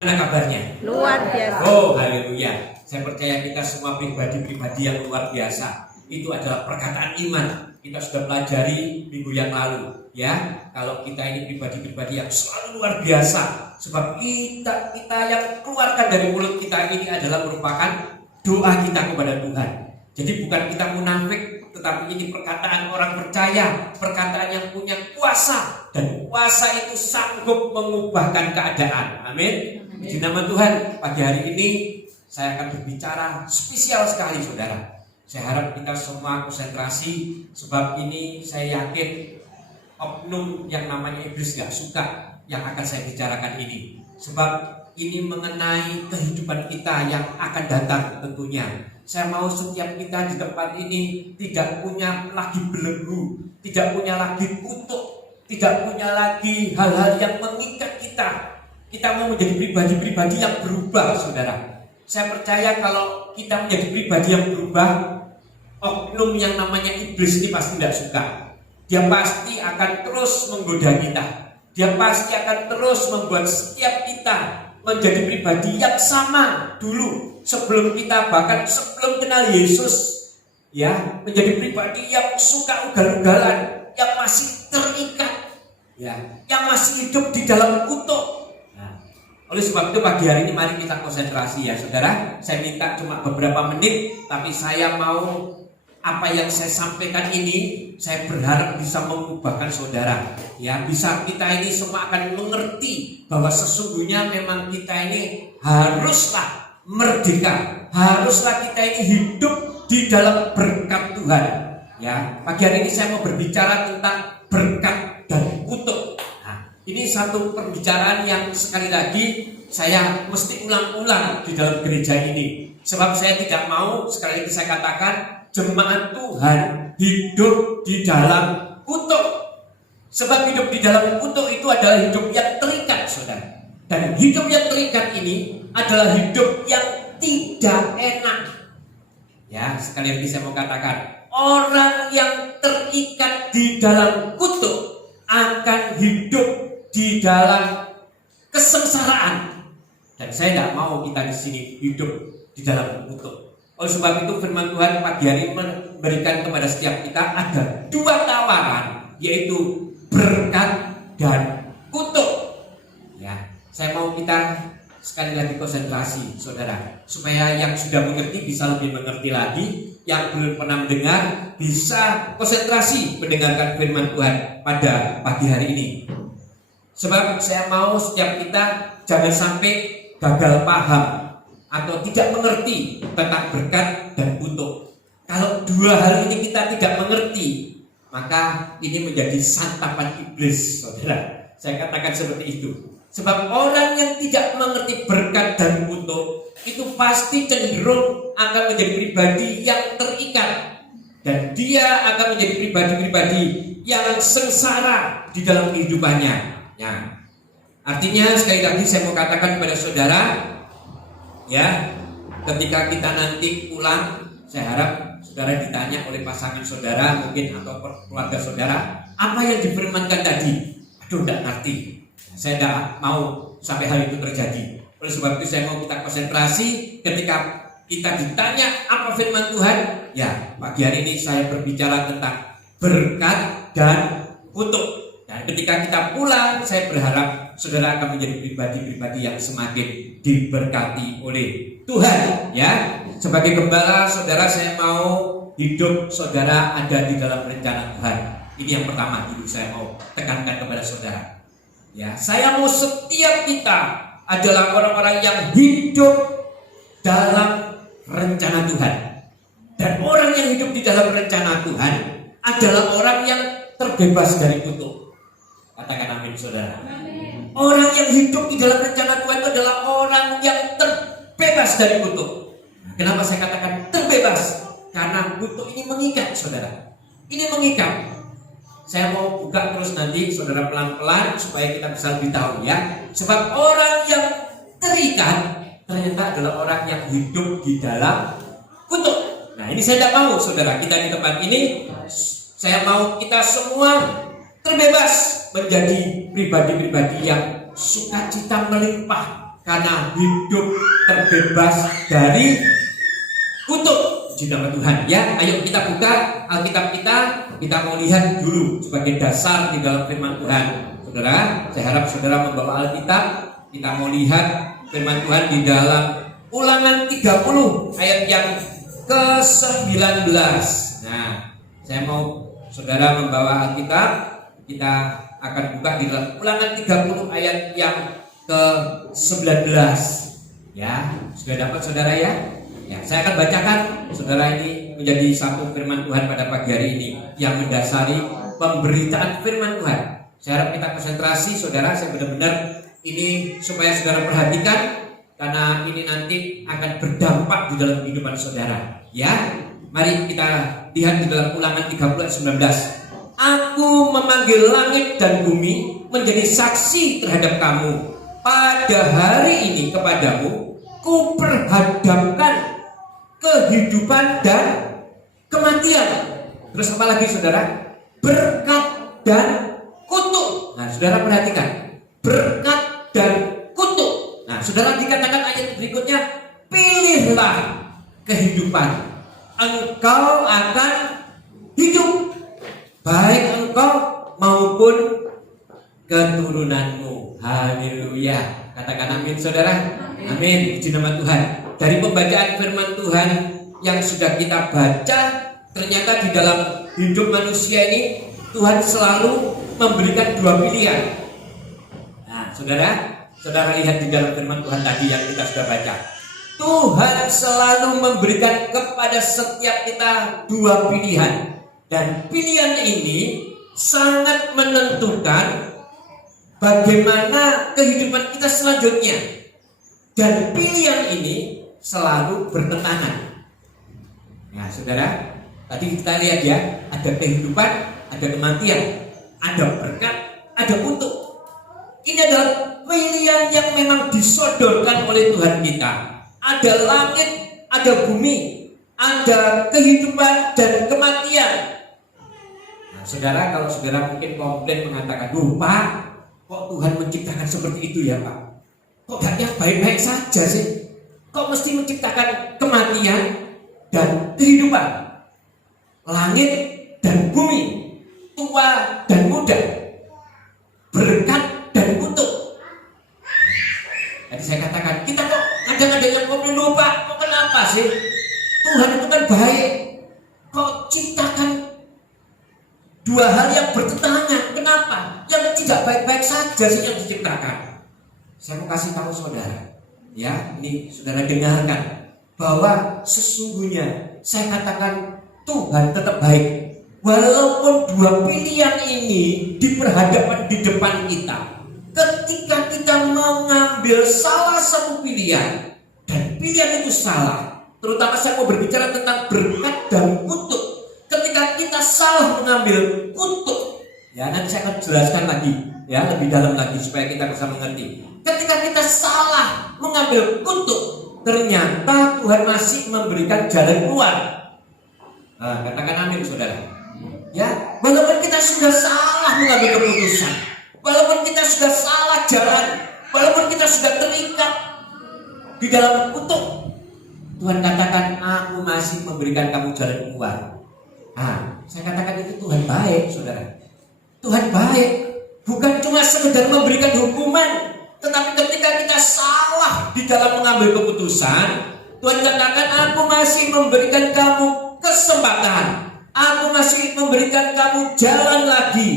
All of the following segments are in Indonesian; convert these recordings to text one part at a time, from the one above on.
Mana kabarnya? Luar biasa. Oh, haleluya. Saya percaya kita semua pribadi-pribadi yang luar biasa. Itu adalah perkataan iman. Kita sudah pelajari minggu yang lalu, ya. Kalau kita ini pribadi-pribadi yang selalu luar biasa, sebab kita yang keluarkan dari mulut kita ini adalah merupakan doa kita kepada Tuhan. Jadi bukan kita munafik, tetapi ini perkataan orang percaya, perkataan yang punya kuasa, dan kuasa itu sanggup mengubahkan keadaan. Amin. Di nama Tuhan, pagi hari ini saya akan berbicara spesial sekali, saudara. Saya harap kita semua konsentrasi, sebab ini saya yakin oknum yang namanya iblis gak suka yang akan saya bicarakan ini. Sebab ini mengenai kehidupan kita yang akan datang tentunya. Saya mau setiap kita di tempat ini tidak punya lagi belenggu, tidak punya lagi kutuk, tidak punya lagi hal-hal yang mengikat kita. Kita mau menjadi pribadi-pribadi yang berubah, saudara. Saya percaya kalau kita menjadi pribadi yang berubah, oknum yang namanya iblis ini pasti tidak suka. Dia pasti akan terus menggoda kita. Dia pasti akan terus membuat setiap kita menjadi pribadi yang sama dulu sebelum kita, bahkan sebelum kenal Yesus, ya, menjadi pribadi yang suka ugal-ugalan, yang masih terikat, ya, yang masih hidup di dalam kutuk. Oleh sebab itu pagi hari ini mari kita konsentrasi, ya saudara. Saya minta cuma beberapa menit, tapi saya mau apa yang saya sampaikan ini, saya berharap bisa mengubahkan saudara. Ya, bisa kita ini semua akan mengerti bahwa sesungguhnya memang kita ini haruslah merdeka, haruslah kita ini hidup di dalam berkat Tuhan. Ya, pagi hari ini saya mau berbicara tentang berkat dan kutuk. Ini satu perbicaraan yang sekali lagi saya mesti ulang-ulang di dalam gereja ini. Sebab saya tidak mau, sekali lagi saya katakan, jemaat Tuhan hidup di dalam kutuk. Sebab hidup di dalam kutuk itu adalah hidup yang terikat, saudara. Dan hidup yang terikat ini adalah hidup yang tidak enak. Ya, sekali lagi saya mau katakan, orang yang terikat di dalam kutuk akan hidup di dalam kesengsaraan, dan saya tidak mau kita di sini hidup di dalam kutuk. Oleh sebab itu firman Tuhan pagi hari memberikan kepada setiap kita ada dua tawaran, yaitu berkat dan kutuk. Ya, saya mau kita sekali lagi konsentrasi, saudara, supaya yang sudah mengerti bisa lebih mengerti lagi, yang belum pernah mendengar bisa konsentrasi mendengarkan firman Tuhan pada pagi hari ini. Sebab saya mau setiap kita jangan sampai gagal paham atau tidak mengerti tentang berkat dan kutuk. Kalau dua hal ini kita tidak mengerti, maka ini menjadi santapan iblis, saudara. Saya katakan seperti itu. Sebab orang yang tidak mengerti berkat dan kutuk itu pasti cenderung akan menjadi pribadi yang terikat, dan dia akan menjadi pribadi-pribadi yang sengsara di dalam kehidupannya. Ya, artinya sekali lagi saya mau katakan kepada saudara, ya, ketika kita nanti pulang, saya harap saudara ditanya oleh pasangan saudara mungkin atau keluarga saudara, apa yang difirmankan tadi? Aduh, tidak ngerti. Saya tidak mau sampai hal itu terjadi. Oleh sebab itu saya mau kita konsentrasi ketika kita ditanya apa firman Tuhan. Ya, pagi hari ini saya berbicara tentang berkat dan kutuk. Dan ketika kita pulang, saya berharap saudara akan menjadi pribadi-pribadi yang semakin diberkati oleh Tuhan. Ya, sebagai gembala, saudara, saya mau hidup saudara ada di dalam rencana Tuhan. Ini yang pertama dulu saya mau tekankan kepada saudara. Ya, saya mau setiap kita adalah orang-orang yang hidup dalam rencana Tuhan. Dan orang yang hidup di dalam rencana Tuhan adalah orang yang terbebas dari kutuk. Katakan amin, saudara. Amin. Orang yang hidup di dalam rencana Tuhan itu adalah orang yang terbebas dari kutuk. Kenapa saya katakan terbebas? Karena kutuk ini mengikat, saudara. Ini mengikat. Saya mau buka terus nanti, saudara, pelan-pelan supaya kita bisa lebih tahu, ya. Sebab orang yang terikat ternyata adalah orang yang hidup di dalam kutuk. Nah, ini saya tidak mau, saudara, kita di tempat ini. Saya mau kita semua terbebas menjadi pribadi-pribadi yang sukacita melimpah, karena hidup terbebas dari kutuk. Puji nama Tuhan. Ya, ayo kita buka Alkitab kita mau lihat dulu sebagai dasar di dalam firman Tuhan. Saudara, saya harap saudara membawa Alkitab. Kita mau lihat firman Tuhan di dalam Ulangan 30 ayat yang ke-19. Nah, saya mau saudara membawa Alkitab. Kita akan buka di dalam Ulangan 30 ayat yang ke-19. Ya, sudah dapat saudara ya? Ya, saya akan bacakan. Saudara, ini menjadi satu firman Tuhan pada pagi hari ini yang mendasari pemberitaan firman Tuhan. Saya harap kita konsentrasi, saudara. Saya benar-benar ini supaya saudara perhatikan, karena ini nanti akan berdampak di dalam kehidupan saudara. Ya, mari kita lihat di dalam Ulangan 30 ayat 19. Aku memanggil langit dan bumi menjadi saksi terhadap kamu. Pada hari ini kepadamu kuperhadapkan kehidupan dan kematian. Terus apa lagi saudara? Berkat dan kutuk. Nah, saudara perhatikan, berkat dan kutuk. Nah, saudara, dikatakan ayat berikutnya, pilihlah kehidupan, engkau akan hidup, baik engkau maupun keturunanmu. Haleluya. Katakan amin saudara. Amin. Puji nama Tuhan. Dari pembacaan firman Tuhan yang sudah kita baca, ternyata di dalam hidup manusia ini Tuhan selalu memberikan dua pilihan. Nah, saudara lihat di dalam firman Tuhan tadi yang kita sudah baca. Tuhan selalu memberikan kepada setiap kita dua pilihan, dan pilihan ini sangat menentukan bagaimana kehidupan kita selanjutnya. Dan pilihan ini selalu bertentangan. Nah, saudara, tadi kita lihat ya, ada kehidupan, ada kematian, ada berkat, ada kutuk. Ini adalah pilihan yang memang disodorkan oleh Tuhan kita. Ada langit, ada bumi, ada kehidupan dan kematian. Nah, saudara, kalau saudara mungkin komplain mengatakan, Pak, kok Tuhan menciptakan seperti itu ya Pak? Kok gak yang baik-baik saja sih? Kok mesti menciptakan kematian dan kehidupan, langit dan bumi, tua dan muda, berkat dan kutuk? Tadi saya katakan, kita kok ada yang komplain, Pak, kok kenapa sih? Tuhan itu kan baik, kok ciptakan dua hal yang bertentangan? Kenapa? Yang tidak baik-baik saja sih yang diciptakan. Saya mau kasih tahu saudara, ya, ini saudara dengarkan, bahwa sesungguhnya saya katakan Tuhan tetap baik. Walaupun dua pilihan ini diperhadapkan di depan kita, ketika kita mengambil salah satu pilihan dan pilihan itu salah, terutama saya mau berbicara tentang berkat dan kutuk. Ketika kita salah mengambil kutuk, ya nanti saya akan jelaskan lagi, ya, lebih dalam lagi supaya kita bisa mengerti. Ketika kita salah mengambil kutuk, ternyata Tuhan masih memberikan jalan keluar. Nah, katakan amin saudara. Ya, walaupun kita sudah salah mengambil keputusan, walaupun kita sudah salah jalan, walaupun kita sudah terikat di dalam kutuk, Tuhan katakan, aku masih memberikan kamu jalan keluar. Nah, saya katakan itu Tuhan baik saudara. Tuhan baik, bukan cuma sekedar memberikan hukuman, tetapi ketika kita salah di dalam mengambil keputusan, Tuhan katakan, aku masih memberikan kamu kesempatan, aku masih memberikan kamu jalan lagi.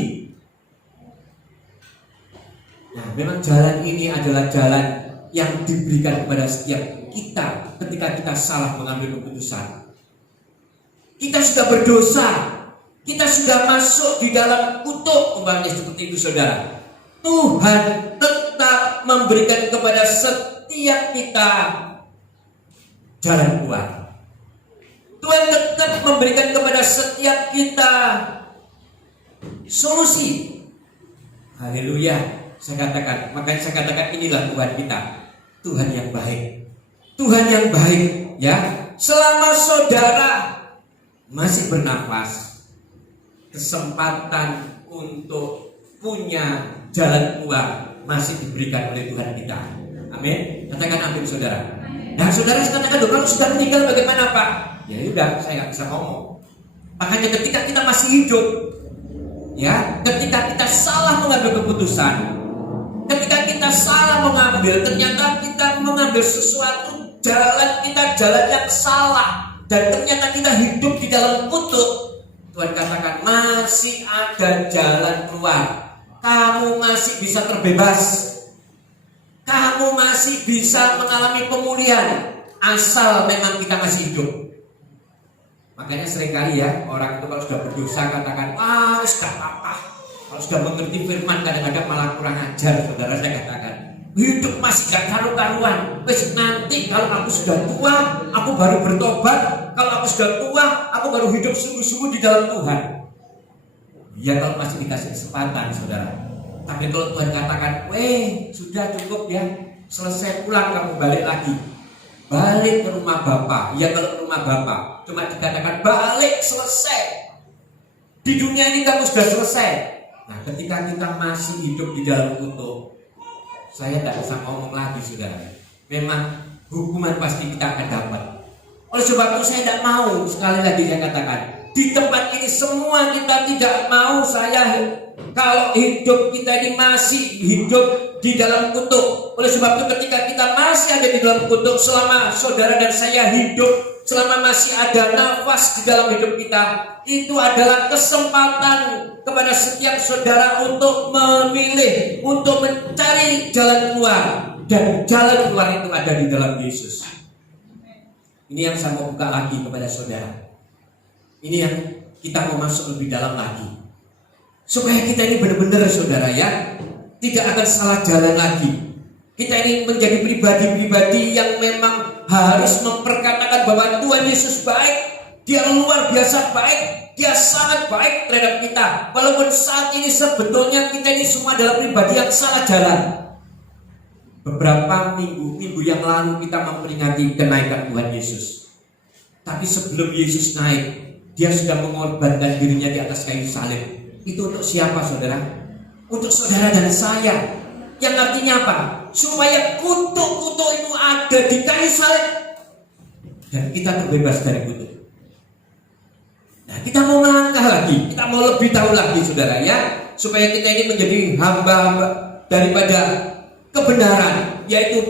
Nah, memang jalan ini adalah jalan yang diberikan kepada setiap kita ketika kita salah mengambil keputusan. Kita sudah berdosa, kita sudah masuk di dalam kutuk, umpamanya seperti itu saudara. Tuhan tetap memberikan kepada setiap kita jalan keluar. Tuhan tetap memberikan kepada setiap kita solusi. Haleluya. Saya katakan, makanya saya katakan inilah Tuhan kita, Tuhan yang baik. Tuhan yang baik, ya. Selama saudara masih bernafas, kesempatan untuk punya jalan keluar masih diberikan oleh Tuhan kita. Amin. Katakan amin, saudara. Nah, saudara katakan, kalau sudah meninggal bagaimana, Pak? Ya udah, saya nggak bisa ngomong. Makanya ketika kita masih hidup, ya, ketika kita salah mengambil keputusan, ketika kita salah mengambil, ternyata kita mengambil sesuatu jalan yang salah, dan ternyata kita hidup di dalam kutuk. Tuhan katakan masih ada jalan keluar. Kamu masih bisa terbebas. Kamu masih bisa mengalami pemulihan, asal memang kita masih hidup. Makanya seringkali ya, orang itu kalau sudah berdosa katakan, sudah apa? Kalau sudah mengerti firman kadang-kadang malah kurang ajar, saudara. Saya katakan, hidup masih gak karu-karuan. Nanti kalau aku sudah tua, aku baru bertobat. Kalau aku sudah tua, aku baru hidup sungguh-sungguh di dalam Tuhan. Ya kalau masih dikasih kesempatan, saudara. Tapi kalau Tuhan katakan, sudah cukup ya, selesai, pulang, kamu balik lagi. Balik ke rumah Bapa. Ya kalau ke rumah Bapa cuma dikatakan balik, selesai. Di dunia ini kamu sudah selesai. Nah, ketika kita masih hidup di dalam kutuk, saya tidak bisa ngomong lagi, saudara. Memang hukuman pasti kita akan dapat. Oleh sebab itu saya tidak mau, sekali lagi saya katakan, di tempat ini semua kita tidak mau kalau hidup kita ini masih hidup di dalam kutuk. Oleh sebab itu ketika kita masih ada di dalam kutuk, selama saudara dan saya hidup, selama masih ada nafas di dalam hidup kita, itu adalah kesempatan kepada setiap saudara untuk memilih, untuk mencari jalan keluar. Dan jalan keluar itu ada di dalam Yesus. Ini yang saya mau buka lagi kepada saudara. Ini yang kita mau masuk lebih dalam lagi, supaya kita ini benar-benar, saudara, ya, tidak akan salah jalan lagi. Kita ini menjadi pribadi-pribadi yang memang harus memperkatakan bahwa Tuhan Yesus baik. Dia luar biasa baik. Dia sangat baik terhadap kita. Walaupun saat ini sebetulnya kita ini semua adalah pribadi yang salah jalan. Beberapa minggu yang lalu kita memperingati kenaikan Tuhan Yesus. Tapi sebelum Yesus naik, Dia sudah mengorbankan dirinya di atas kayu salib. Itu untuk siapa, saudara? Untuk saudara dan saya. Yang artinya apa? Supaya kutuk-kutuk itu ada di kayu salib dan kita terbebas dari kutuk. Nah, kita mau melangkah lagi, kita mau lebih tahu lagi, saudara, ya, supaya kita ini menjadi hamba-hamba daripada kebenaran, yaitu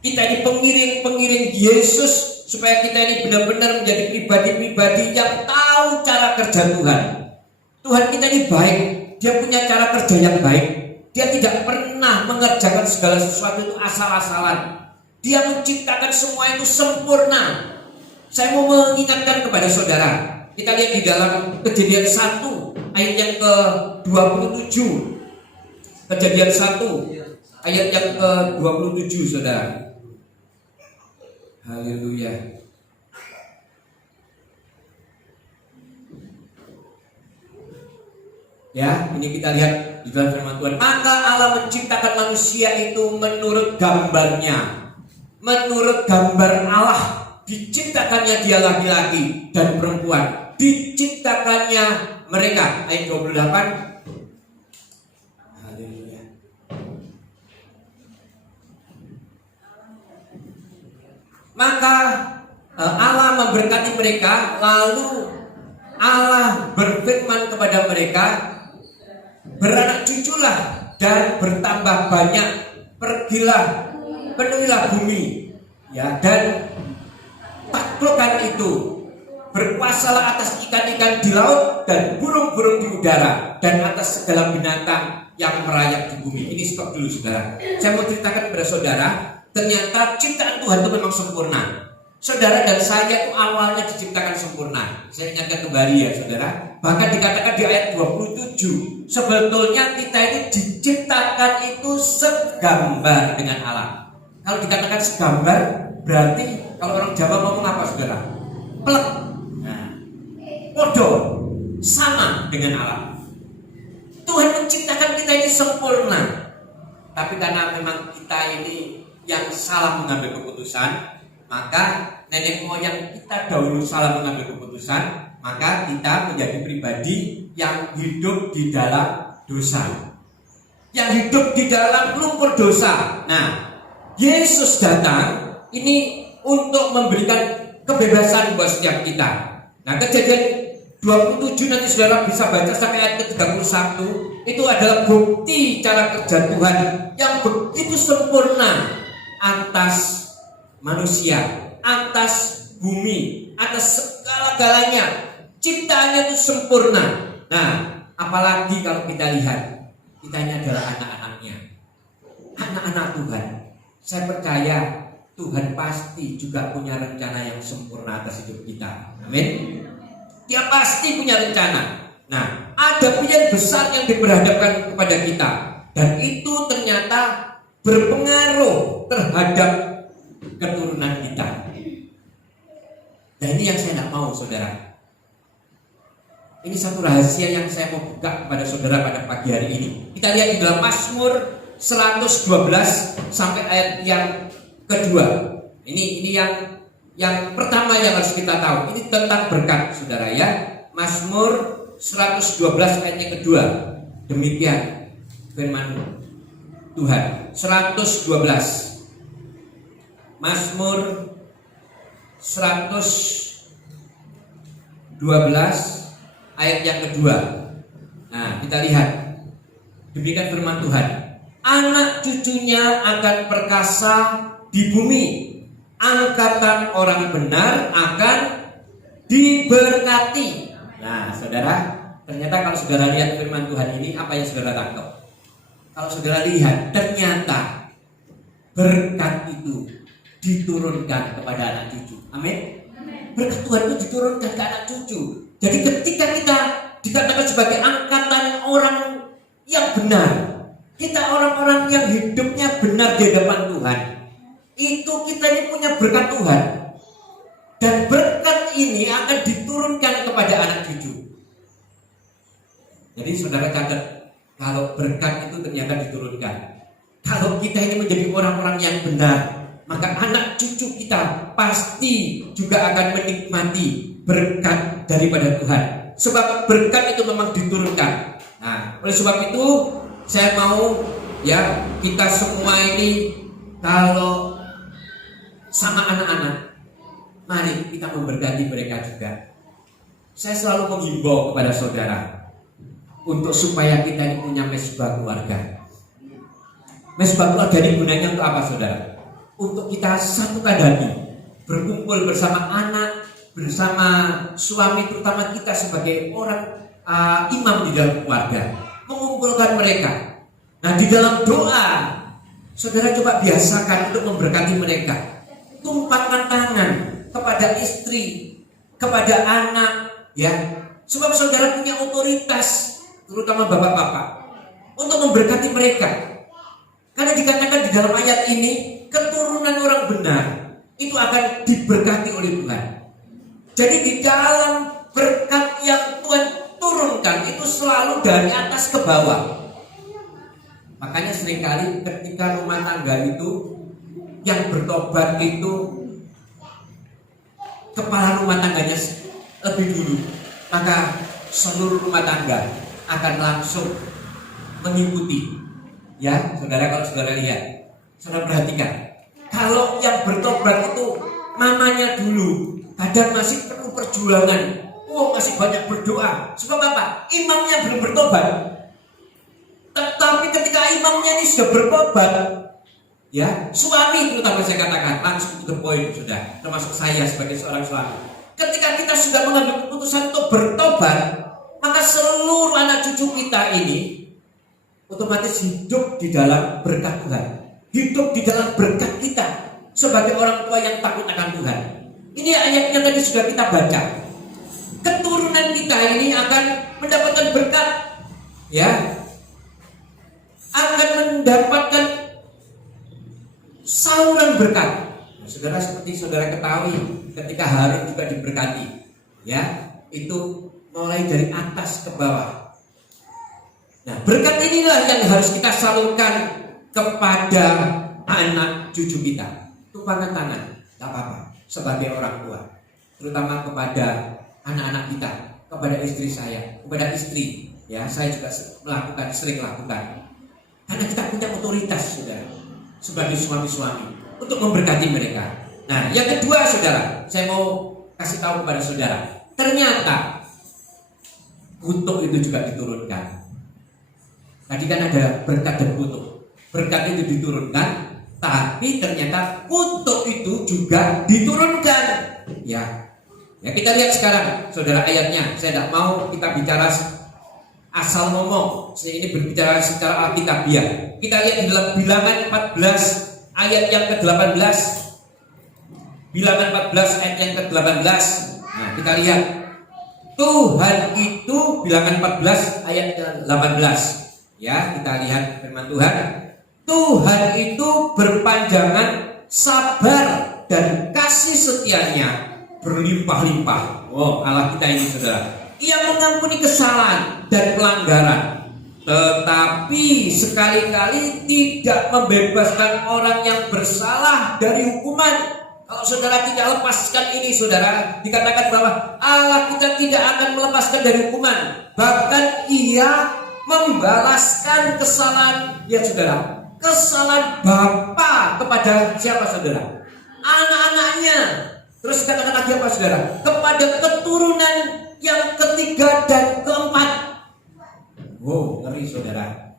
kita ini pengiring-pengiring Yesus, supaya kita ini benar-benar menjadi pribadi-pribadi yang tahu cara kerja Tuhan. Tuhan kita ini baik, Dia punya cara kerja yang baik. Dia tidak pernah mengerjakan segala sesuatu itu asal-asalan. Dia menciptakan semua itu sempurna. Saya mau mengingatkan kepada saudara, kita lihat di dalam Kejadian 1 ayat yang ke-27. Kejadian 1 ayat yang ke-27, saudara. Haleluya. Ya, ini kita lihat di dalam firman Tuhan. Maka Allah menciptakan manusia itu menurut gambarnya. Menurut gambar Allah diciptakannya dia laki-laki dan perempuan. Diciptakannya mereka. Ayat 28. Haleluya. Maka Allah memberkati mereka. Lalu Allah berfirman kepada mereka, beranak cuculah dan bertambah banyak, pergilah, penuhilah bumi, ya, dan taklukkan itu, berkuasalah atas ikan-ikan di laut dan burung-burung di udara dan atas segala binatang yang merayap di bumi. Ini stop dulu, saudara. Saya mau ceritakan kepada saudara, ternyata ciptaan Tuhan itu memang sempurna. Saudara dan saya itu awalnya diciptakan sempurna. Saya ingatkan kembali ya, saudara. Bahkan dikatakan di ayat 27, sebetulnya kita ini diciptakan itu segambar dengan Allah. Kalau dikatakan segambar, berarti kalau orang Jawa ngomong apa, saudara? Plek. Nah, podo, sama dengan Allah. Tuhan menciptakan kita ini sempurna. Tapi karena memang kita ini yang salah mengambil keputusan, maka nenek moyang kita dahulu salah mengambil keputusan, maka kita menjadi pribadi yang hidup di dalam dosa, yang hidup di dalam lumpur dosa. Nah, Yesus datang ini untuk memberikan kebebasan buat setiap kita. Nah, Kejadian 27 nanti saudara bisa baca sampai ayat ke-31. Itu adalah bukti cara kerja Tuhan yang begitu sempurna atas manusia, atas bumi, atas segala-galanya. Ciptaannya itu sempurna. Nah, apalagi kalau kita lihat, kita ini adalah anak-anaknya, anak-anak Tuhan. Saya percaya Tuhan pasti juga punya rencana yang sempurna atas hidup kita. Amin. Dia pasti punya rencana. Nah, ada pilihan besar yang diperhadapkan kepada kita, dan itu ternyata berpengaruh terhadap keturunan kita. Nah, ini yang saya tidak mau, saudara. Ini satu rahasia yang saya mau buka kepada saudara pada pagi hari ini. Kita lihat di dalam Mazmur 112 sampai ayat yang kedua. Ini yang pertama yang harus kita tahu. Ini tentang berkat, saudara ya. Mazmur 112 ayat yang kedua. Demikian firman Tuhan. 112. Mazmur 112 ayat yang kedua. Nah, kita lihat. Demikian firman Tuhan. Anak cucunya akan perkasa di bumi. Angkatan orang benar akan diberkati. Nah, saudara, ternyata kalau saudara lihat firman Tuhan ini, apa yang saudara tangkap? Kalau saudara lihat, ternyata berkat itu diturunkan kepada anak cucu. Amin. Berkat Tuhan itu diturunkan ke anak cucu. Jadi ketika kita dikatakan sebagai angkatan orang yang benar, kita orang-orang yang hidupnya benar di hadapan Tuhan, itu kita ini punya berkat Tuhan. Dan berkat ini akan diturunkan kepada anak cucu. Jadi saudara catat, kalau berkat itu ternyata diturunkan. Kalau kita ini menjadi orang-orang yang benar, maka anak cucu kita pasti juga akan menikmati berkat daripada Tuhan. Sebab berkat itu memang diturunkan. Nah, oleh sebab itu saya mau ya kita semua ini kalau sama anak-anak, mari kita memberkati mereka juga. Saya selalu menghimbau kepada saudara untuk supaya kita ini punya mesbah keluarga. Mesbah keluarga ini gunanya untuk apa, saudara? Untuk kita satukan hati, berkumpul bersama anak, bersama suami, terutama kita sebagai orang imam di dalam keluarga, mengumpulkan mereka. Nah, di dalam doa, saudara coba biasakan untuk memberkati mereka. Tumpahkan tangan kepada istri, kepada anak, ya. Sebab saudara punya otoritas, terutama bapak-bapak, untuk memberkati mereka. Karena dikatakan di dalam ayat ini, keturunan orang benar itu akan diberkati oleh Tuhan. Jadi di dalam berkat yang Tuhan turunkan itu selalu dari atas ke bawah. Makanya seringkali ketika rumah tangga itu yang bertobat itu kepala rumah tangganya lebih dulu, maka seluruh rumah tangga akan langsung mengikuti. Ya, saudara, kalau saudara lihat, saudara perhatikan, kalau yang bertobat itu mamanya dulu, kadang masih perlu perjuangan, masih banyak berdoa. Sebab apa? Imamnya belum bertobat. Tetapi ketika imamnya ini sudah bertobat, ya, suami terutama saya katakan langsung to the point sudah, termasuk saya sebagai seorang suami. Ketika kita sudah mengambil keputusan untuk bertobat, maka seluruh anak cucu kita ini otomatis hidup di dalam berkat Tuhan, hidup di dalam berkat kita sebagai orang tua yang takut akan Tuhan. Ini ayatnya tadi sudah kita baca. Keturunan kita ini akan mendapatkan berkat, ya, akan mendapatkan saluran berkat. Nah, saudara, seperti saudara ketahui, ketika Harun juga diberkati, ya, itu mulai dari atas ke bawah. Nah, berkat inilah yang harus kita salurkan kepada anak cucu kita. Tumpahkan tangan, tak apa-apa, sebagai orang tua, terutama kepada anak-anak kita, kepada istri saya, kepada istri, ya, saya juga sering lakukan. Karena kita punya otoritas, saudara. sebagai suami-suami untuk memberkati mereka. Nah, yang kedua saudara, saya mau kasih tahu kepada saudara, ternyata kutuk itu juga diturunkan. Tadi kan ada berkat dan kutuk. Berkat itu diturunkan, tapi ternyata kutuk itu juga diturunkan. Ya, kita lihat sekarang, saudara, ayatnya. Saya tidak mau kita bicara asal ngomong. Saya ini berbicara secara alkitabiah. Kita lihat di dalam Bilangan 14 ayat yang ke-18. Bilangan 14 ayat yang ke-18. Nah, kita lihat. Tuhan itu, Bilangan 14 ayat ke-18. Ya, kita lihat firman Tuhan. Tuhan itu berpanjangan sabar dan kasih setianya berlimpah-limpah. Oh, Allah kita ini saudara. Ia mengampuni kesalahan dan pelanggaran, tetapi sekali-kali tidak membebaskan orang yang bersalah dari hukuman. Kalau saudara tidak lepaskan ini, saudara, dikatakan bahwa Allah kita tidak akan melepaskan dari hukuman. Bahkan Ia membalaskan kesalahan, ya saudara, kesalahan bapa kepada siapa saudara? Anak-anaknya. Terus dikatakan lagi apa saudara? Kepada keturunan yang ketiga dan keempat. Wow, ngeri saudara.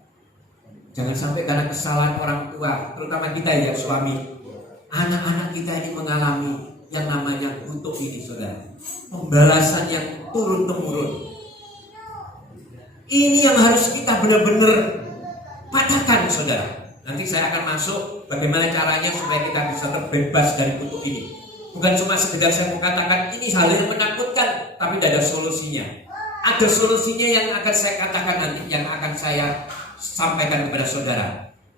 Jangan sampai karena kesalahan orang tua, terutama kita ya suami, anak-anak kita ini mengalami yang namanya kutuk ini saudara. Pembalasan yang turun temurun. Ini yang harus kita benar-benar patahkan saudara. Nanti saya akan masuk bagaimana caranya supaya kita bisa terbebas dari kutuk ini. Bukan cuma sekedar saya mengatakan ini hal yang menakutkan, tapi tidak ada solusinya. Ada solusinya yang akan saya katakan nanti, yang akan saya sampaikan kepada saudara.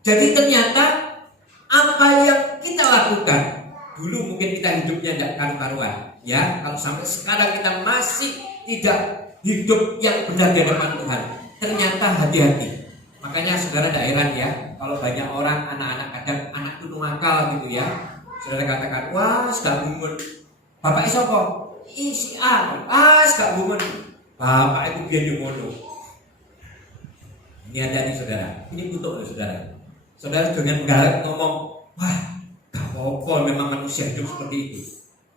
Jadi ternyata apa yang kita lakukan dulu mungkin kita hidupnya tidak karu-karuan, ya. Kalau sampai sekarang kita masih tidak hidup yang benar di hadapan Tuhan, ternyata hati-hati. Makanya saudara tidak heran ya, kalau banyak orang anak-anak kadang anak itu nakal gitu ya. Saudara katakan, wah, gak bungun. Bapak siapa? Si A. Gak bungun. Bapak itu biar dimono. Ini ada nih saudara. Ini kutuk loh saudara. Saudara dengan menggalak ngomong, wah, gak apa-apa, memang manusia hidup seperti itu.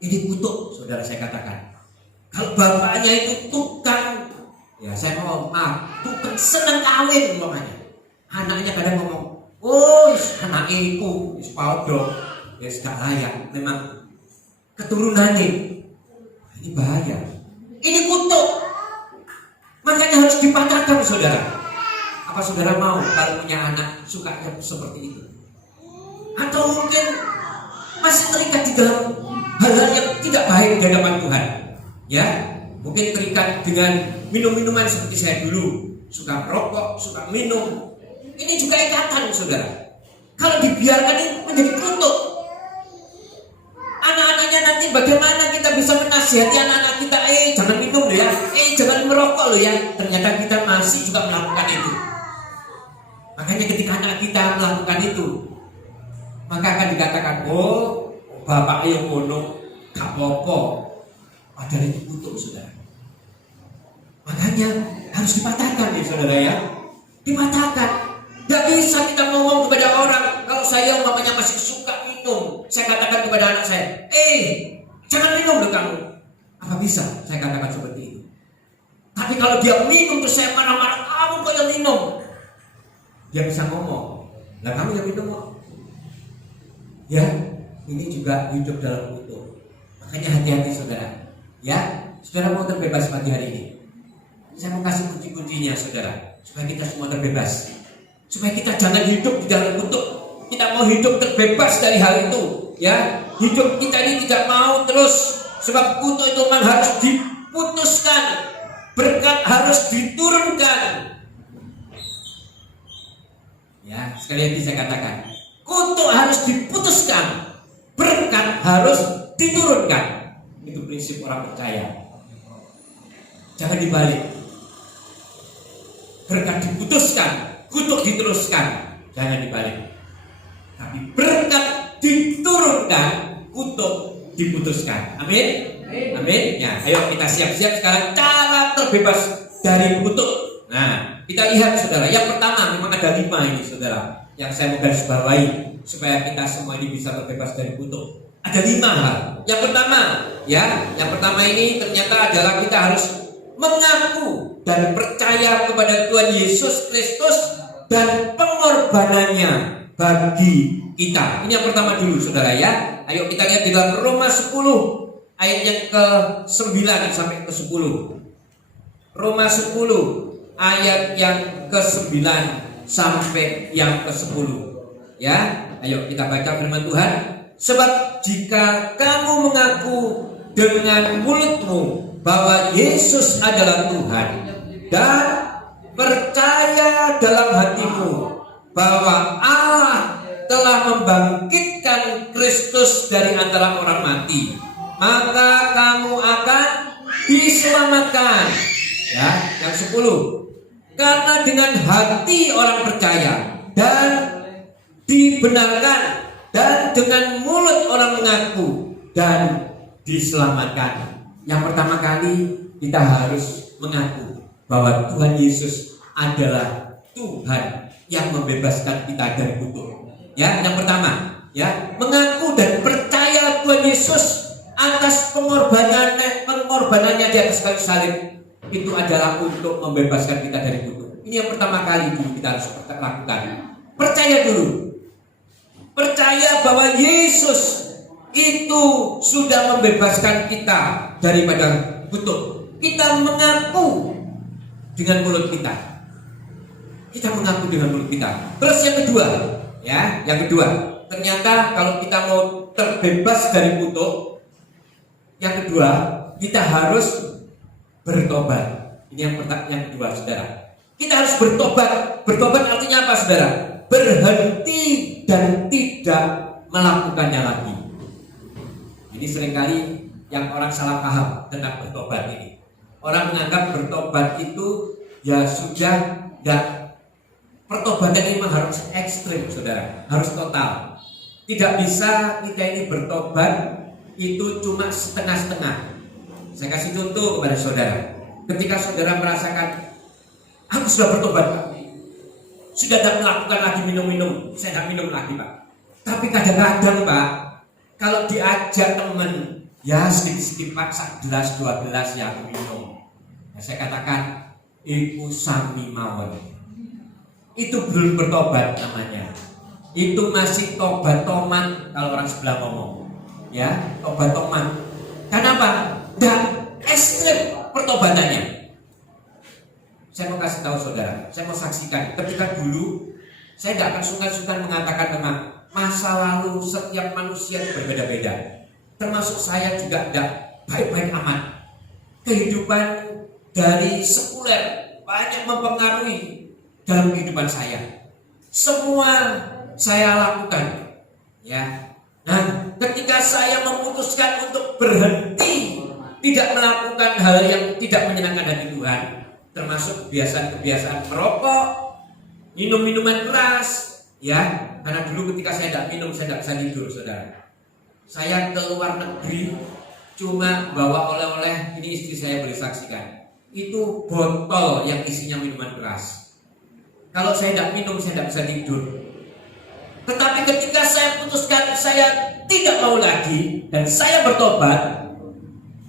Ini kutuk, saudara saya katakan. Kalau bapaknya itu tukang, ya saya ngomong, tukang senang kawin ngomongnya. Anaknya kadang ngomong, oh, anak iku, sepaudo. Ya sudah layak, memang keturunannya. Ini bahaya. Ini kutuk. Makanya harus dipatahkan saudara. Apa saudara mau kalau punya anak sukanya seperti itu? Atau mungkin masih terikat di dalam hal-hal yang tidak baik di hadapan Tuhan? Ya, mungkin terikat dengan minum-minuman seperti saya dulu, suka merokok, suka minum. Ini juga ikatan saudara. Kalau dibiarkan ini menjadi kutuk. Anak-anaknya nanti bagaimana kita bisa menasihati anak-anak kita, jangan minum loh ya, jangan merokok loh ya. Ternyata kita masih juga melakukan itu. Makanya ketika anak kita melakukan itu, maka akan dikatakan, oh, bapak yang ngono, gak apa-apa. Padahal itu kutuk saudara. Makanya harus dipatahkan ya saudara ya. Dipatahkan. Gak bisa kita ngomong kepada orang, kalau saya umpamanya masih suka minum, saya katakan kepada anak saya, jangan minum loh kamu. Apa bisa saya katakan seperti itu? Tapi kalau dia minum terus saya marah-marah, kamu kok yang minum? Dia bisa ngomong, lah kamu yang minum kok. Ya, ini juga hidup dalam kutuk. Makanya hati-hati saudara. Ya, saudara mau terbebas pagi hari ini. Saya mau kasih kunci-kuncinya saudara, supaya kita semua terbebas. Supaya kita jangan hidup di dalam kutuk. Kita mau hidup terbebas dari hal itu, ya. Hidup kita ini tidak mau terus, sebab kutuk itu memang harus diputuskan, berkat harus diturunkan. Ya, sekali lagi saya katakan, kutuk harus diputuskan, berkat harus diturunkan. Itu prinsip orang percaya. Jangan dibalik. Berkat diputuskan, kutuk diteruskan, jangan dibalik. Tapi berkat diturunkan, kutuk diputuskan. Amin. Amin. Ya, ayo kita siap-siap sekarang cara terbebas dari kutuk. Nah, kita lihat saudara, yang pertama memang ada 5 ini saudara, yang saya mau garis bawahi supaya kita semua ini bisa terbebas dari kutuk. Ada 5 hal. Yang pertama, yang pertama ini ternyata adalah kita harus mengaku dan percaya kepada Tuhan Yesus Kristus dan pengorbanannya bagi kita. Ini yang pertama dulu saudara ya. Ayo kita lihat di dalam Roma 10 ayat yang ke-9 sampai ke-10. Roma 10 ayat yang ke-9 sampai yang ke-10. Ya, ayo kita baca firman Tuhan. Sebab jika kamu mengaku dengan mulutmu bahwa Yesus adalah Tuhan dan percaya dalam hatimu bahwa Allah telah membangkitkan Kristus dari antara orang mati, maka kamu akan diselamatkan. Ya, yang 10. Karena dengan hati orang percaya dan dibenarkan, dan dengan mulut orang mengaku dan diselamatkan. Yang pertama kali kita harus mengaku bahwa Tuhan Yesus adalah Tuhan yang membebaskan kita dari kutuk. Ya, yang pertama, ya, mengaku dan percaya Tuhan Yesus atas pengorbanannya di atas kayu salib itu adalah untuk membebaskan kita dari kutuk. Ini yang pertama kali dulu kita harus lakukan. Percaya dulu. Percaya bahwa Yesus itu sudah membebaskan kita daripada kutuk. Kita mengaku dengan mulut kita. Kita mengaku dengan mulut kita. Terus yang kedua, ya, yang kedua, ternyata kalau kita mau terbebas dari kutuk, yang kedua, kita harus bertobat. Ini yang kedua, saudara. Kita harus bertobat. Bertobat artinya apa, saudara? Berhenti dan tidak melakukannya lagi. Ini seringkali yang orang salah paham tentang bertobat ini. Orang menganggap bertobat itu ya sudah tidak. Pertobatan ini memang harus ekstrim, saudara, harus total. Tidak bisa kita ini bertobat itu cuma setengah-setengah. Saya kasih contoh kepada saudara. Ketika saudara merasakan, aku sudah bertobat, Pak, sudah tidak melakukan lagi minum-minum, saya tidak minum lagi, Pak. Tapi kadang-kadang, Pak, kalau diajak teman, ya sedikit-sedikit, Pak, 1 gelas 2 gelas ya aku minum. Nah, saya katakan, iku sami mawon. Itu belum bertobat namanya. Itu masih tobat tomat kalau orang sebelah ngomong. Ya, tobat tomat. Kenapa? Dan ekstrim pertobatannya. Saya mau kasih tahu saudara, saya mau saksikan. Ketika dulu saya tidak akan sungkan-sungkan mengatakan tentang masa lalu setiap manusia itu berbeda-beda. Termasuk saya juga tidak baik-baik amat. Kehidupan dari sekuler banyak mempengaruhi dalam kehidupan saya. Semua saya lakukan, ya. Nah, ketika saya memutuskan untuk berhenti tidak melakukan hal yang tidak menyenangkan hati Tuhan, termasuk kebiasaan-kebiasaan merokok, minum minuman keras, ya. Karena dulu ketika saya tidak minum, saya tidak bisa tidur, saudara. Saya ke luar negeri cuma bawa oleh-oleh, ini istri saya boleh saksikan. Itu botol yang isinya minuman keras. Kalau saya tidak minum, saya tidak bisa tidur. Tetapi ketika saya putuskan saya tidak mau lagi dan saya bertobat,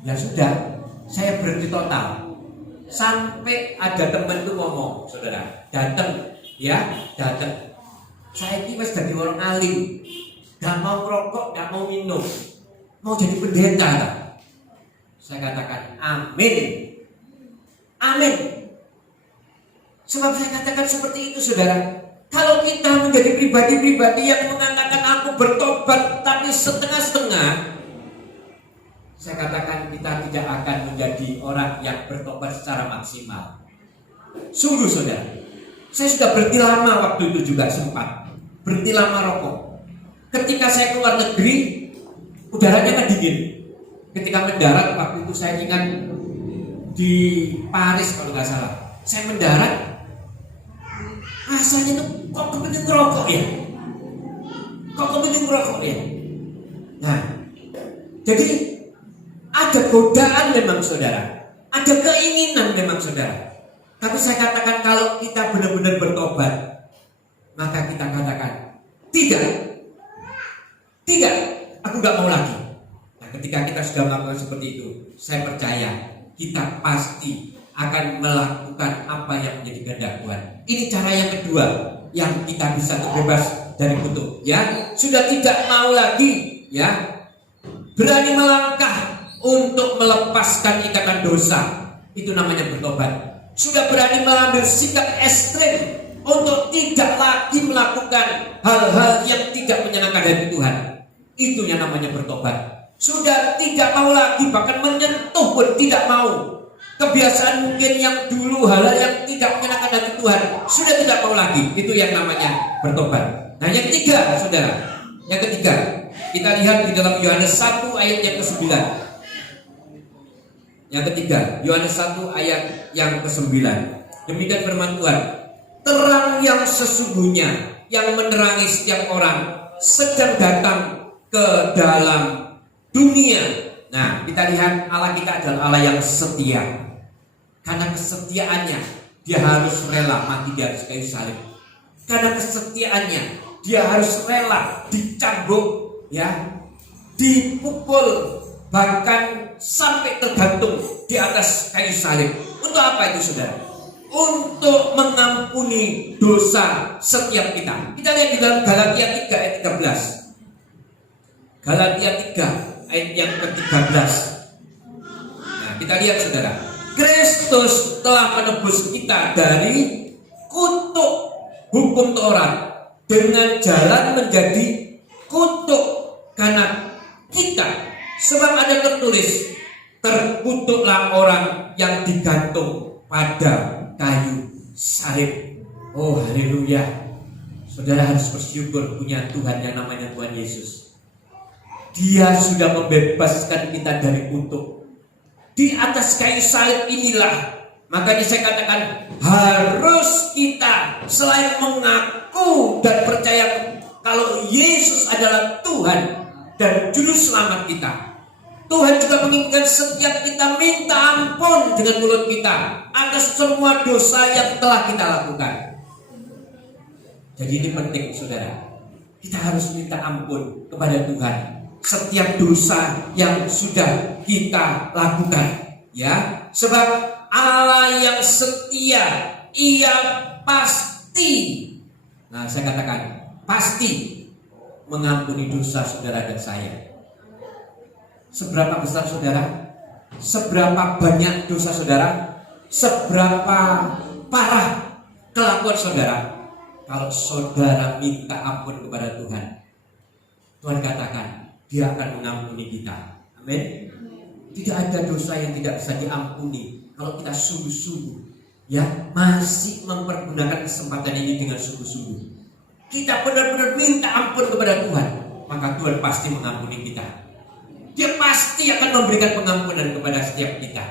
ya sudah, saya berhenti total. Sampai ada teman itu ngomong, saudara, datang, ya, datang. Saya ini masih jadi orang alim, gak mau merokok, gak mau minum, mau jadi pendeta. Saya katakan, amin, amin. Sebab saya katakan seperti itu, saudara. Kalau kita menjadi pribadi-pribadi yang mengatakan aku bertobat tapi setengah-setengah, saya katakan kita tidak akan menjadi orang yang bertobat secara maksimal. Sungguh, saudara. Saya sudah berhenti lama waktu itu juga sempat berhenti lama rokok. Ketika saya keluar negeri, udaranya kan dingin. Ketika mendarat waktu itu saya ingat di Paris kalau nggak salah, saya mendarat. Rasanya tuh kok kepengen ngerokok ya? Kok kepengen ngerokok ya? Nah, jadi ada godaan memang, saudara. Ada keinginan memang, saudara. Tapi saya katakan kalau kita benar-benar bertobat, maka kita katakan tidak, aku gak mau lagi. Nah, ketika kita sudah melakukan seperti itu, saya percaya kita pasti akan melakukan apa yang menjadi kehendak Tuhan. Ini cara yang kedua yang kita bisa terbebas dari kutuk. Ya, sudah tidak mau lagi, ya, berani melangkah untuk melepaskan ikatan dosa. Itu namanya bertobat. Sudah berani mengambil sikap ekstrem untuk tidak lagi melakukan hal-hal yang tidak menyenangkan hati Tuhan. Itu yang namanya bertobat. Sudah tidak mau lagi, bahkan menyentuh pun tidak mau. Kebiasaan mungkin yang dulu, hal-hal yang tidak menyenangkan hati Tuhan, sudah tidak mau lagi. Itu yang namanya bertobat. Nah, yang ketiga, saudara, yang ketiga, kita lihat di dalam Yohanes 1 ayat yang ke-9. Yang ketiga, Yohanes 1 ayat yang ke-9. Demikian firman Tuhan. Terang yang sesungguhnya yang menerangi setiap orang sedang datang ke dalam dunia. Nah, kita lihat Allah kita adalah Allah yang setia. Karena kesetiaannya, dia harus rela mati di atas kayu salib. Karena kesetiaannya, dia harus rela dicambuk, ya, dipukul, bahkan sampai tergantung di atas kayu salib. Untuk apa itu, saudara? Untuk mengampuni dosa setiap kita. Kita lihat di dalam Galatia 3 ayat 13. Galatia 3 ayat yang ke-13. Nah, kita lihat, saudara. Kristus telah menebus kita dari kutuk hukum Taurat dengan jalan menjadi kutuk karena kita. Sebab ada tertulis, terkutuklah orang yang digantung pada kayu salib. Oh, haleluya. Saudara harus bersyukur punya Tuhan yang namanya Tuhan Yesus. Dia sudah membebaskan kita dari kutuk. Di atas kayu salib inilah, makanya saya katakan harus kita selain mengaku dan percaya kalau Yesus adalah Tuhan dan juru selamat kita, Tuhan juga menginginkan setiap kita minta ampun dengan mulut kita atas semua dosa yang telah kita lakukan. Jadi ini penting, saudara. Kita harus minta ampun kepada Tuhan setiap dosa yang sudah kita lakukan, ya. Sebab Allah yang setia, Ia pasti, nah saya katakan pasti mengampuni dosa saudara dan saya. Seberapa besar, saudara? Seberapa banyak dosa saudara? Seberapa parah kelakuan saudara? Kalau saudara minta ampun kepada Tuhan, Tuhan katakan Dia akan mengampuni kita. Amin. Tidak ada dosa yang tidak bisa diampuni kalau kita sungguh-sungguh, ya, masih mempergunakan kesempatan ini dengan sungguh-sungguh. Kita benar-benar minta ampun kepada Tuhan, maka Tuhan pasti mengampuni kita. Dia pasti akan memberikan pengampunan kepada setiap kita.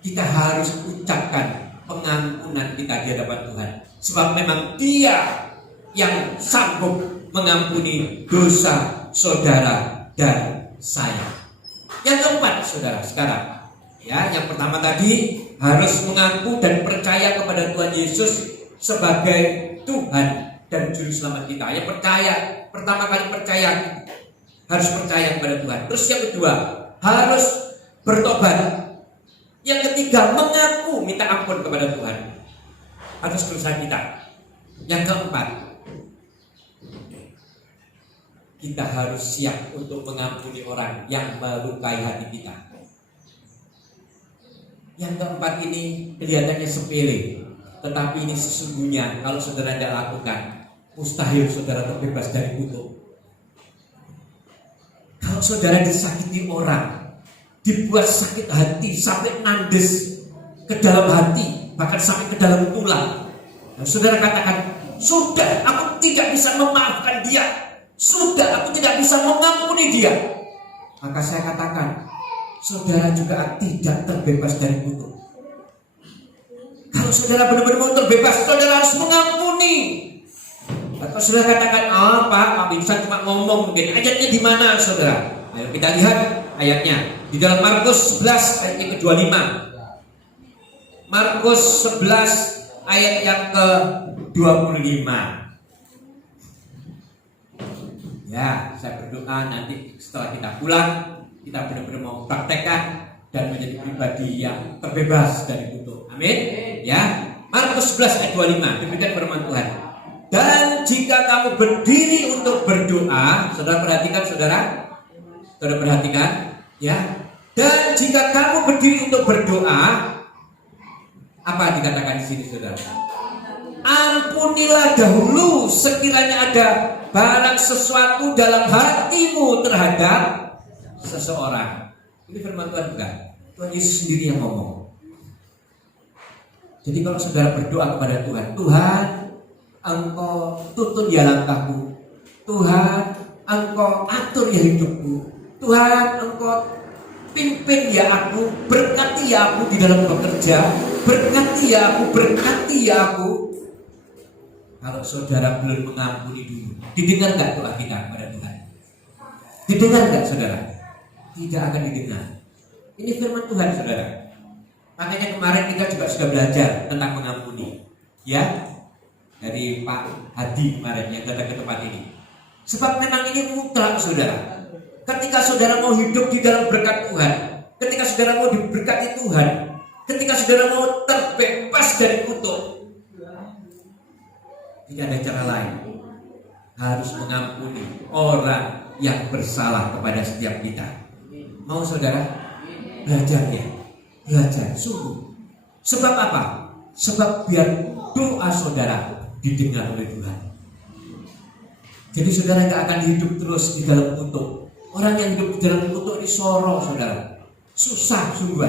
Kita harus ucapkan pengampunan kita di hadapan Tuhan, sebab memang Dia yang sanggup mengampuni dosa saudara dan saya. Yang keempat, saudara, sekarang, ya, yang pertama tadi harus mengaku dan percaya kepada Tuhan Yesus sebagai Tuhan dan juru selamat kita. Yang percaya, pertama kali percaya, harus percaya kepada Tuhan. Terus yang kedua, harus bertobat. Yang ketiga, mengaku minta ampun kepada Tuhan atas dosa kita. Yang keempat, kita harus siap untuk mengampuni orang yang melukai hati kita. Yang keempat ini kelihatannya sepele, tetapi ini sesungguhnya kalau saudara tidak lakukan, mustahil saudara terbebas dari kutuk. Kalau saudara disakiti orang, dibuat sakit hati sampai nandes ke dalam hati, bahkan sampai ke dalam tulang, dan saudara katakan, sudah, aku tidak bisa memaafkan dia. Sudah, aku tidak bisa mengampuni dia. Maka saya katakan, saudara juga tidak terbebas dari kutuk. Kalau saudara benar-benar mau terbebas, saudara harus mengampuni. Atau saudara katakan, Pak Binsan cuma ngomong mungkin. Ayatnya di mana, saudara? Ayo kita lihat ayatnya. Di dalam Markus 11 ayat yang ke-25. Markus 11 ayat yang ke-25. Ya, saya berdoa nanti setelah kita pulang, kita benar-benar mau praktekkan dan menjadi pribadi yang terbebas dari kutuk. Amin. Ya, Markus 11 ayat 25. Demikian firman Tuhan. Dan jika kamu berdiri untuk berdoa, saudara perhatikan, saudara perhatikan, ya. Dan jika kamu berdiri untuk berdoa, apa dikatakan di sini, saudara? Ampunilah dahulu sekiranya ada barang sesuatu dalam hatimu terhadap seseorang. Ini firman Tuhan bukan? Tuhan Yesus sendiri yang ngomong. Jadi kalau saudara berdoa kepada Tuhan, Tuhan, Engkau tuntun ya langkahku, Tuhan, Engkau atur ya hidupku, Tuhan, Engkau pimpin ya aku, berkati ya aku di dalam bekerja, berkati ya aku. Kalau saudara belum mengampuni dulu, didengar gak doa kita kepada Tuhan? Didengar gak, saudara? Tidak akan didengar. Ini firman Tuhan, saudara. Makanya kemarin kita juga sudah belajar tentang mengampuni, ya, dari Pak Hadi kemarin yang datang ke tempat ini. Sebab memang ini mutlak, saudara. Ketika saudara mau hidup di dalam berkat Tuhan, ketika saudara mau diberkati Tuhan, ketika saudara mau terbebas dari kutuk, tidak ada cara lain, harus mengampuni orang yang bersalah kepada setiap kita. Mau saudara? Belajar ya, belajar sungguh. Sebab apa? Sebab biar doa saudara didengar oleh Tuhan. Jadi saudara tidak akan hidup terus di dalam kutuk. Orang yang hidup di dalam kutuk ini sorong, saudara. Susah sungguh.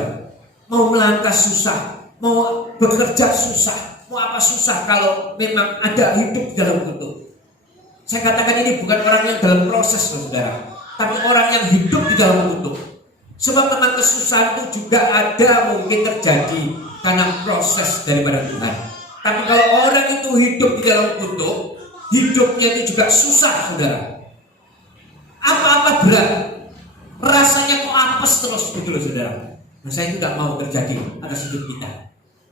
Mau melangkah susah, mau bekerja susah, mau apa susah kalau memang ada hidup di dalam kutuk. Saya katakan ini bukan orang yang dalam proses, saudara, tapi orang yang hidup di dalam kutuk. Sebab memang kesusahan itu juga ada mungkin terjadi karena proses daripada Tuhan. Tapi kalau orang itu hidup di dalam kutuk, hidupnya itu juga susah, saudara. Apa-apa berat, rasanya kok apes terus gitu loh, saudara. Nah, saya itu tidak mau terjadi atas hidup kita.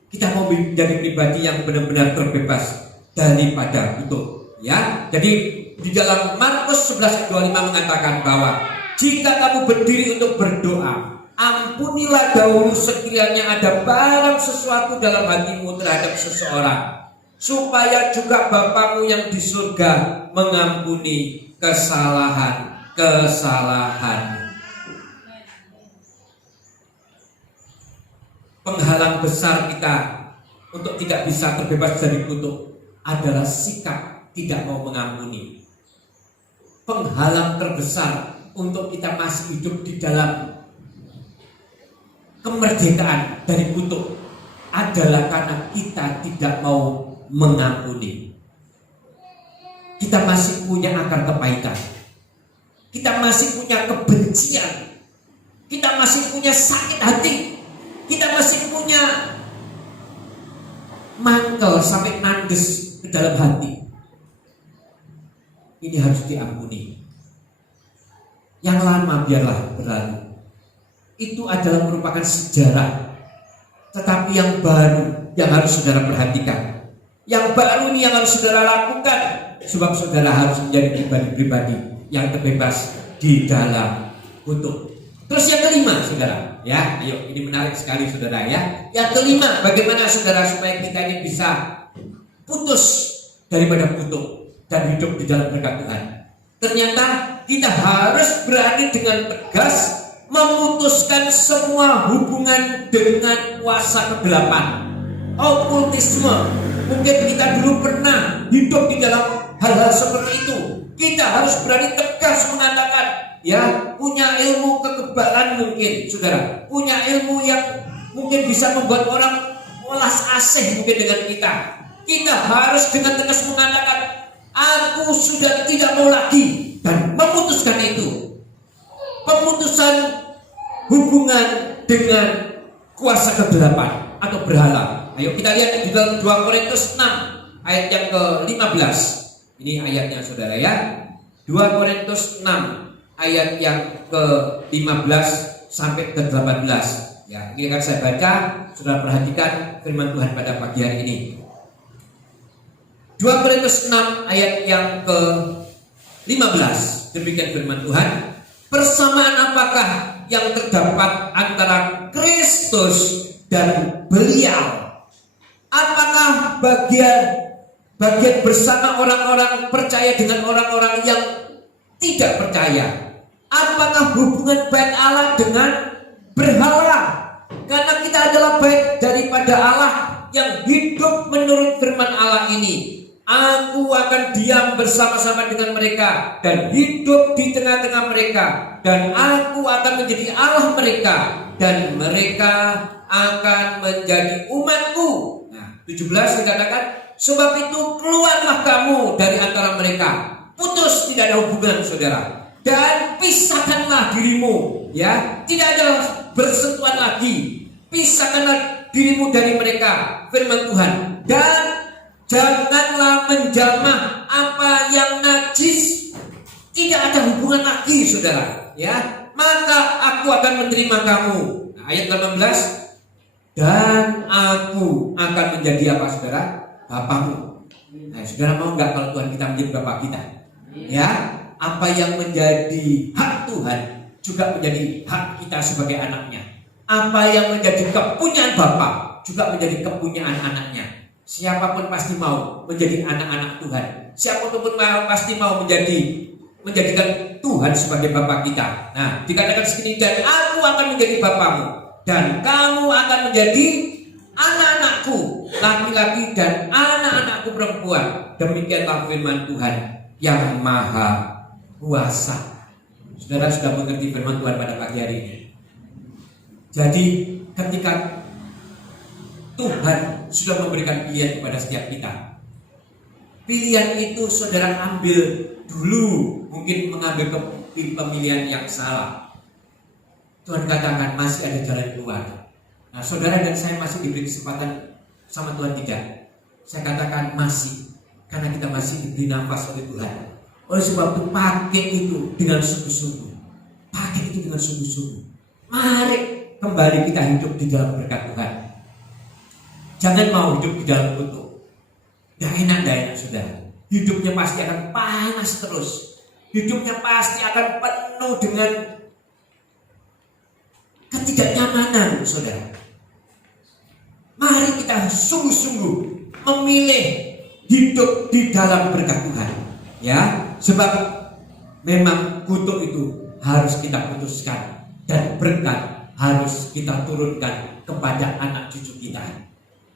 Kita mau menjadi pribadi yang benar-benar terbebas daripada kutuk, ya. Jadi di dalam Markus 11 ayat 25 mengatakan bahwa jika kamu berdiri untuk berdoa, ampunilah dahulu sekiranya ada barang sesuatu dalam hatimu terhadap seseorang, supaya juga Bapamu yang di surga mengampuni kesalahan. Penghalang besar kita untuk tidak bisa terbebas dari kutuk adalah sikap tidak mau mengampuni. Penghalang terbesar untuk kita masih hidup di dalam kemerdekaan dari kutuk adalah karena kita tidak mau mengampuni. Kita masih punya akar kepahitan, kita masih punya kebencian, kita masih punya sakit hati, kita masih punya mangkel sampai nandes ke dalam hati. Ini harus diampuni. Yang lama biarlah berlalu. Itu adalah merupakan sejarah. Tetapi yang baru yang harus saudara perhatikan, yang baru ini yang harus saudara lakukan, sebab saudara harus menjadi pribadi-pribadi yang terbebas di dalam kutuk. Terus yang kelima, saudara, ya, ayo, ini menarik sekali, saudara, ya. Yang kelima, bagaimana saudara supaya kita ini bisa putus daripada kutuk dan hidup di dalam berkat Tuhan. Ternyata kita harus berani dengan tegas memutuskan semua hubungan dengan kuasa kegelapan, okultisme. Mungkin kita dulu pernah hidup di dalam hal-hal seperti itu. Kita harus berani tegas mengatakan, ya, punya ilmu kekebalan mungkin, saudara, punya ilmu yang mungkin bisa membuat orang welas asih mungkin dengan kita. Kita harus dengan tegas mengatakan, aku sudah tidak mau lagi, dan memutuskan itu. Pemutusan hubungan dengan kuasa kegelapan atau berhala. Ayo kita lihat di dalam 2 Korintus 6 ayat yang ke-15. Ini ayatnya, saudara, ya. 2 Korintus 6 ayat yang ke-15 sampai ke-18. Ya, ini akan saya baca, saudara perhatikan firman Tuhan pada pagi hari ini. 2 Korintus 6 ayat yang ke-15. Demikian firman Tuhan. Persamaan apakah yang terdapat antara Kristus dan beliau? Apakah bagian bersama orang-orang percaya dengan orang-orang yang tidak percaya? Apakah hubungan bait Allah dengan berhala? Karena kita adalah bait daripada Allah yang hidup menurut firman Allah ini. Aku akan diam bersama-sama dengan mereka dan hidup di tengah-tengah mereka, dan aku akan menjadi Allah mereka dan mereka akan menjadi umatku. Nah, 17 dikatakan, sebab itu keluarlah kamu dari antara mereka. Putus, tidak ada hubungan, saudara. Dan pisahkanlah dirimu, ya, tidak ada bersentuhan lagi. Pisahkanlah dirimu dari mereka, firman Tuhan. Dan janganlah menjamah apa yang najis. Tidak ada hubungan lagi, saudara, ya. Maka aku akan menerima kamu. Nah, ayat 18. Dan aku akan menjadi apa, saudara? Bapamu. Nah, saudara mau nggak kalau Tuhan kita menjadi Bapak kita? Ya, apa yang menjadi hak Tuhan juga menjadi hak kita sebagai anaknya. Apa yang menjadi kepunyaan Bapa juga menjadi kepunyaan anaknya. Siapapun pasti mau menjadi anak-anak Tuhan. Siapapun pasti mau menjadikan Tuhan sebagai Bapa kita. Nah, dikatakan segini, dan aku akan menjadi Bapamu dan kamu akan menjadi anak-anakku laki-laki dan anak-anakku perempuan. Demikianlah firman Tuhan yang maha kuasa. Saudara sudah mengerti firman Tuhan pada pagi hari ini. Jadi ketika Tuhan sudah memberikan pilihan kepada setiap kita, pilihan itu saudara ambil dulu, mungkin mengambil pemilihan yang salah. Tuhan katakan masih ada jalan keluar. Nah, saudara dan saya masih diberi kesempatan sama Tuhan tidak? Saya katakan masih, karena kita masih diberi nafas oleh Tuhan. Oleh sebab itu pakai itu dengan sungguh-sungguh. Pakai itu dengan sungguh-sungguh. Mari kembali kita hidup di dalam berkat Tuhan. Jangan mau hidup di dalam kutuk. Gak enak, saudara. Hidupnya pasti akan panas terus. Hidupnya pasti akan penuh dengan ketidaknyamanan, saudara. Mari kita sungguh-sungguh memilih hidup di dalam berkat Tuhan. Ya, sebab memang kutuk itu harus kita putuskan dan berkat harus kita turunkan kepada anak cucu kita.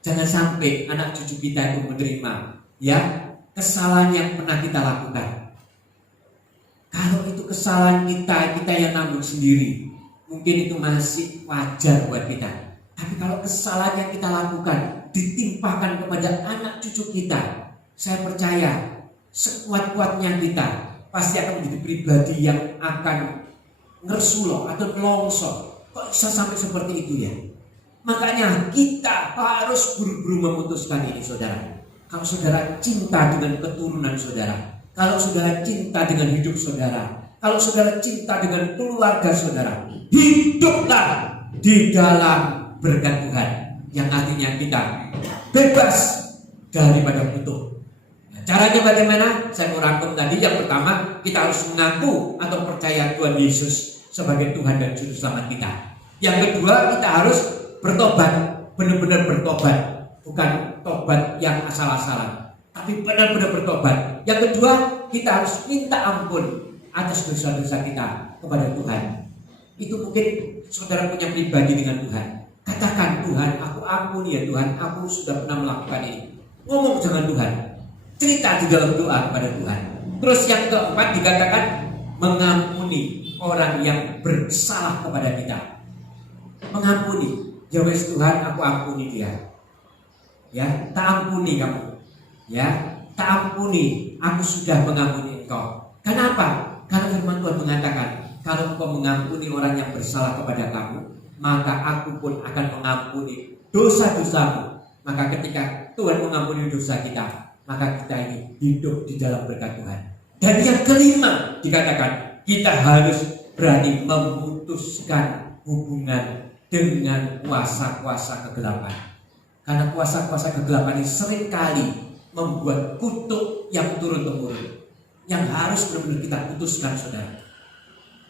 Jangan sampai anak cucu kita itu menerima, ya, kesalahan yang pernah kita lakukan. Kalau itu kesalahan kita yang nanggung sendiri, mungkin itu masih wajar buat kita. Tapi kalau kesalahan yang kita lakukan ditimpakan kepada anak cucu kita, saya percaya sekuat-kuatnya kita pasti akan menjadi pribadi yang akan ngersuloh atau nelongso. Kok bisa sampai seperti itu ya? Makanya kita harus buru-buru memutuskan ini, saudara. Kalau saudara cinta dengan keturunan saudara, kalau saudara cinta dengan hidup saudara, kalau saudara cinta dengan keluarga saudara, hiduplah di dalam berkat Tuhan, yang artinya kita bebas daripada kutuk. Nah, caranya bagaimana? Saya mau rangkum tadi. Yang pertama, kita harus mengaku atau percaya Tuhan Yesus sebagai Tuhan dan Juru Selamat kita. Yang kedua, kita harus bertobat, benar-benar bertobat, bukan tobat yang asal-asalan, tapi benar-benar bertobat. Yang kedua, kita harus minta ampun atas dosa-dosa kita kepada Tuhan. Itu mungkin saudara punya pribadi dengan Tuhan. Katakan, Tuhan, aku ampuni ya Tuhan, aku sudah pernah melakukan ini. Ngomong dengan Tuhan, cerita di dalam doa kepada Tuhan. Terus yang keempat dikatakan mengampuni orang yang bersalah kepada kita. Mengampuni. Ya wes Tuhan, aku ampuni dia. Ya, tak ampuni kamu. Ya, tak ampuni. Aku sudah mengampuni engkau. Kenapa? Karena firman Tuhan mengatakan, kalau engkau mengampuni orang yang bersalah kepada kamu, maka aku pun akan mengampuni dosa-dosamu. Maka ketika Tuhan mengampuni dosa kita, maka kita ini hidup di dalam berkat Tuhan. Dan yang kelima dikatakan, kita harus berani memutuskan hubungan dengan kuasa-kuasa kegelapan. Karena kuasa-kuasa kegelapan ini seringkali membuat kutuk yang turun-temurun, yang harus benar-benar kita putuskan, saudara.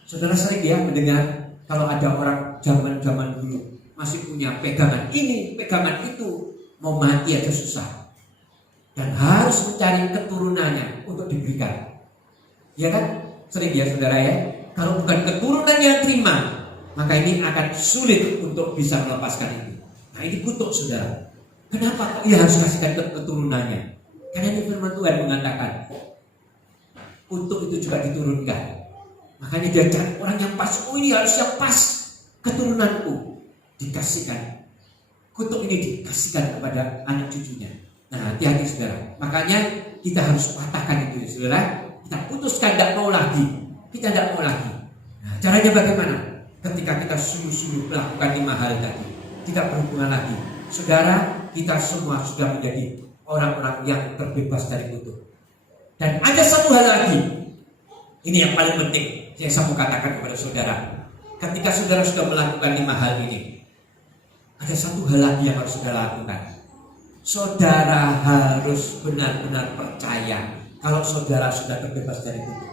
Saudara sering ya mendengar kalau ada orang zaman-zaman dulu masih punya pegangan ini, pegangan itu, mau mati aja susah, dan harus mencari keturunannya untuk diberikan. Ya kan? Sering ya saudara ya. Kalau bukan keturunan yang terima, maka ini akan sulit untuk bisa melepaskan itu. Nah ini kutuk saudara. Kenapa kok ia harus kasihkan keturunannya? Karena ini firman Tuhan mengatakan kutuk itu juga diturunkan. Makanya dia cari orang yang pas. Oh ini harus yang pas, keturunanku dikasihkan. Kutuk ini dikasihkan kepada anak cucunya. Nah hati-hati saudara. Makanya kita harus patahkan itu saudara. Kita putuskan tidak mau lagi. Kita tidak mau lagi. Nah, caranya bagaimana? Ketika kita sungguh-sungguh melakukan 5 hal tadi, tidak berhubungan lagi. Saudara, kita semua sudah menjadi orang-orang yang terbebas dari kutuk. Dan ada satu hal lagi. Ini yang paling penting yang saya mau katakan kepada saudara. Ketika saudara sudah melakukan 5 hal ini, ada satu hal lagi yang harus saudara lakukan. Saudara harus benar-benar percaya kalau saudara sudah terbebas dari kutuk.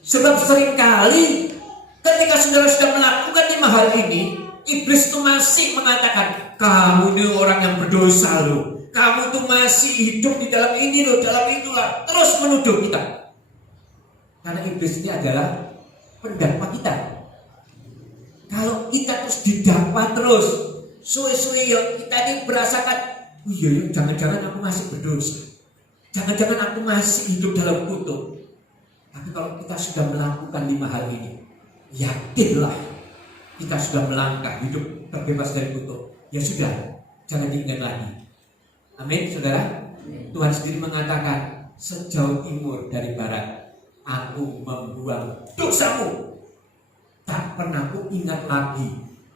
Sebab seringkali ketika saudara sudah melakukan 5 hal ini, iblis itu masih mengatakan, kamu ini orang yang berdosa loh, kamu tuh masih hidup di dalam ini loh, dalam itulah, terus menuduh kita. Karena iblis ini adalah pendakwa kita. Kalau kita terus didakwa terus, suwe-suwe ya kita ini berasakan, oh iya, jangan-jangan aku masih berdosa, jangan-jangan aku masih hidup dalam kutuk. Tapi kalau kita sudah melakukan 5 hal ini, yakinlah kita sudah melangkah hidup terbebas dari kutuk. Ya sudah, jangan diingat lagi. Amin, saudara. Tuhan sendiri mengatakan, sejauh timur dari barat, aku membuang dosamu. Tak pernah aku ingat lagi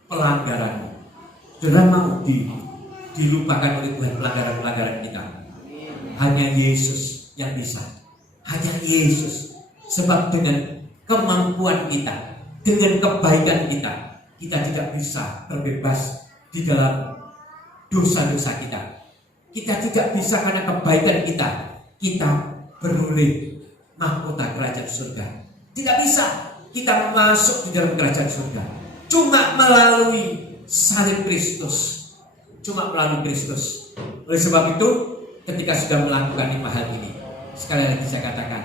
pelanggaranmu. Saudara mau dilupakan oleh Tuhan pelanggaran-pelanggaran kita. Hanya Yesus yang bisa. Hanya Yesus. Sebab dengan kemampuan kita, dengan kebaikan kita, kita tidak bisa terbebas di dalam dosa-dosa kita. Kita tidak bisa karena kebaikan kita beroleh mahkota kerajaan surga. Tidak bisa kita masuk di dalam kerajaan surga. Cuma melalui salib Kristus. Cuma melalui Kristus. Oleh sebab itu, ketika sudah melakukan 5 hal ini, sekali lagi saya katakan,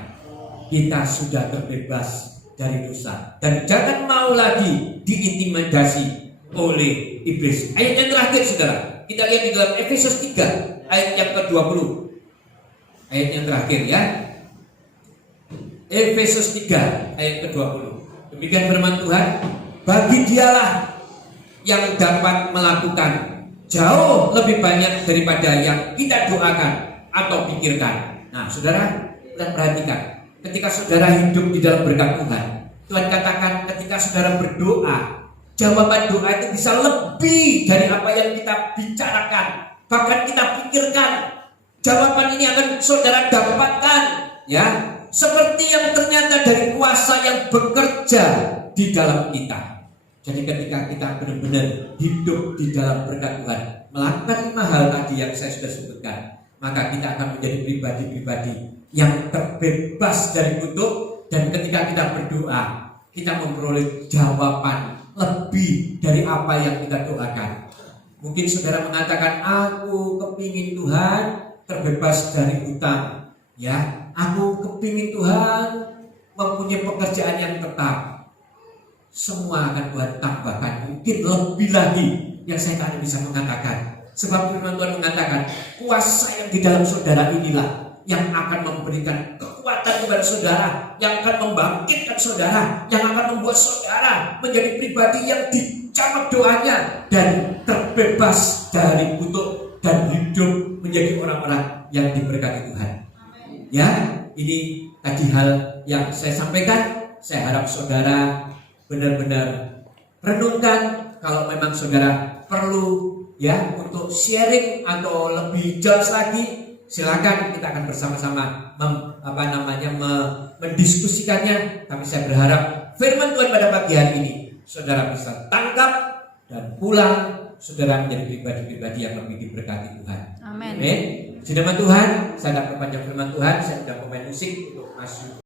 kita sudah terbebas dari dosa. Dan jangan mau lagi diintimidasi oleh iblis. Ayat yang terakhir saudara, kita lihat di dalam Efesus 3 ayat yang ke-20. Ayat yang terakhir ya, Efesus 3 ayat ke-20. Demikian firman Tuhan, bagi dialah yang dapat melakukan jauh lebih banyak daripada yang kita doakan atau pikirkan. Nah saudara, kita perhatikan, ketika saudara hidup di dalam berkat Tuhan, Tuhan katakan ketika saudara berdoa, jawaban doa itu bisa lebih dari apa yang kita bicarakan, bahkan kita pikirkan. Jawaban ini akan saudara dapatkan, ya, seperti yang ternyata dari kuasa yang bekerja di dalam kita. Jadi ketika kita benar-benar hidup di dalam berkat Tuhan, melakukan 5 hal tadi yang saya sudah sebutkan, maka kita akan menjadi pribadi-pribadi yang terbebas dari kutuk. Dan ketika kita berdoa, kita memperoleh jawaban lebih dari apa yang kita doakan. Mungkin saudara mengatakan, aku kepingin Tuhan terbebas dari hutang, ya, aku kepingin Tuhan mempunyai pekerjaan yang tetap. Semua akan Tuhan tambahkan, mungkin lebih lagi yang saya tak bisa mengatakan. Sebab firman Tuhan mengatakan, kuasa yang di dalam saudara inilah yang akan memberikan kekuatan kepada saudara, yang akan membangkitkan saudara, yang akan membuat saudara menjadi pribadi yang dijawab doanya dan terbebas dari kutuk dan hidup menjadi orang-orang yang diberkati Tuhan. Ya, ini tadi hal yang saya sampaikan. Saya harap saudara benar-benar renungkan. Kalau memang saudara perlu ya untuk sharing atau lebih jelas lagi, silakan, kita akan bersama-sama mendiskusikannya. Tapi saya berharap firman Tuhan pada pagi hari ini saudara bisa tangkap dan pulang saudara menjadi pribadi-pribadi yang lebih diberkati Tuhan. Amin. Amin. Di nama Tuhan, saya akan perpanjang firman Tuhan. Saya sudah pemain musik untuk Mas